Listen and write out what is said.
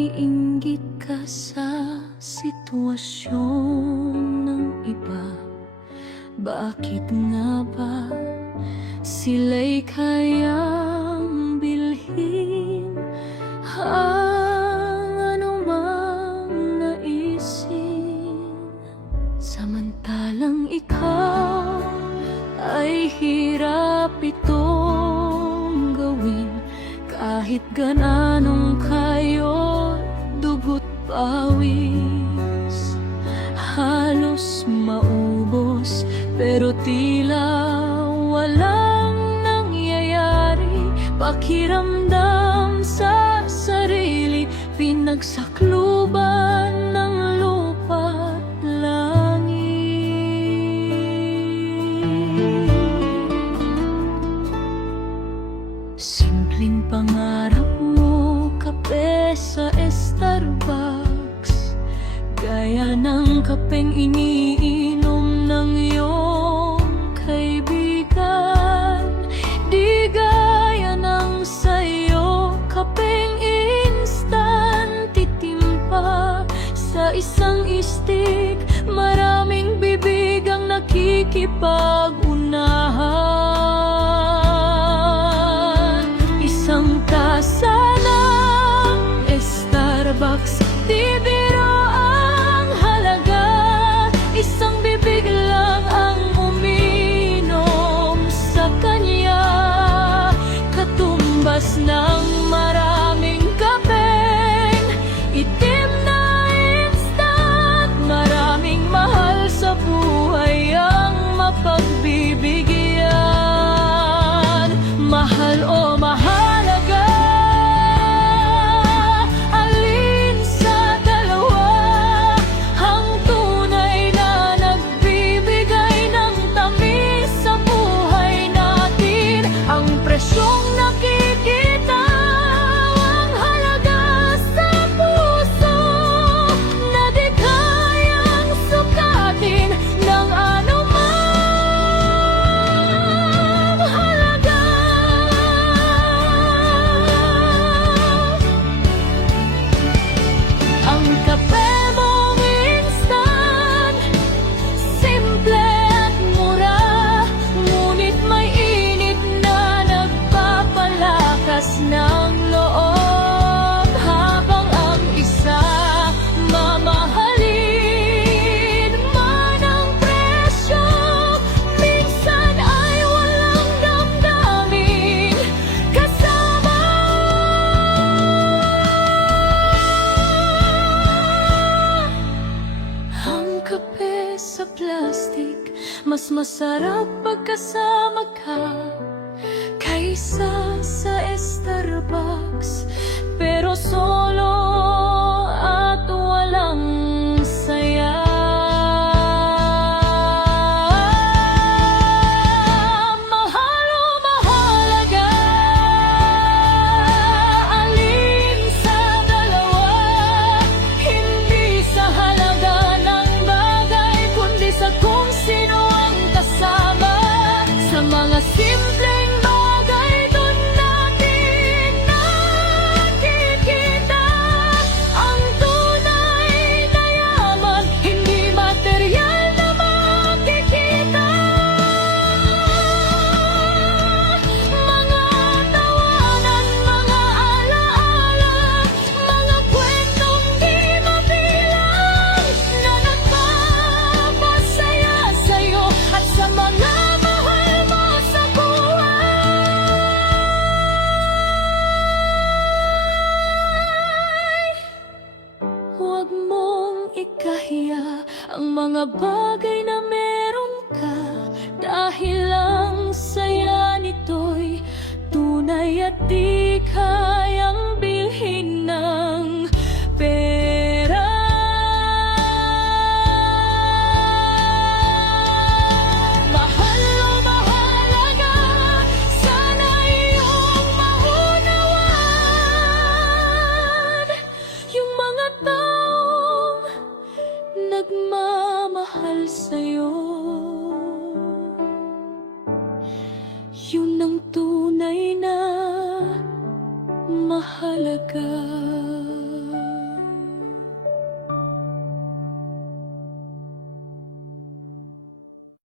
naiinggit ka sa sitwasyon ng iba. Bakit nga ba sila'y kayang bilhin ang anumang naisin, samantalang ikaw ay hirap itong gawin? Kahit gananong kayo dugo't pawis, halos maubos, pero tila walang nangyayari. Pakiramdam sa sarili, pinagsakluban ng lupa't langit. Simpleng pangarap mo, kape sa Starbucks, gaya ng kapeng iniinom ng iyong kaibigan. Di gaya ng sayo, kapeng instant, titimpa sa isang istik. Maraming bibig ang nakikipag-unahan. Isang tasa ng Starbucks, di biro ang halaga. Isang bibig lang ang uminom sa kanya, katumbas ng maraming kapeng itim na instant. Maraming mahal sa buhay ang mapagbibigyan. Mahal o mahalaga, alin sa dalawa ang tunay na nagbibigay ng tamis sa buhay natin? Ang presyong nakikita, ang halaga sa puso na di kayang sukatin ng anumang halaga. Ang kape mong instant, simple at mura, ngunit may init na nagpapalakas ng loob. Habang ang isa mamahalin man ang presyo, minsan ay walang damdamin kasama. Ang kape sa plastic, mas masarap pagkasama ka kaysa sa Starbucks. Pero solo at walang saya. Mahal o mahalaga, alin sa dalawa? Hindi sa halaga ng bagay, kundi sa kung sino ang kasama. Sa mga simpleng bagay doon natin nakikita ang tunay na yaman, hindi materyal na makikita. Mga tawanan, mga alaala, mga kwentong di mabilang na nagpapasaya sa'yo at sa mga mahal mo sa buhay. Huwag mong ikahiya ang mga bagay na meron ka, dahil ang saya nito'y tunay at di kayang bilhin ng pera. Mahal o mahalaga, sana iyong maunawaan yung mga taong nagmamahal sa'yo. Yun ang tunay na mahalaga.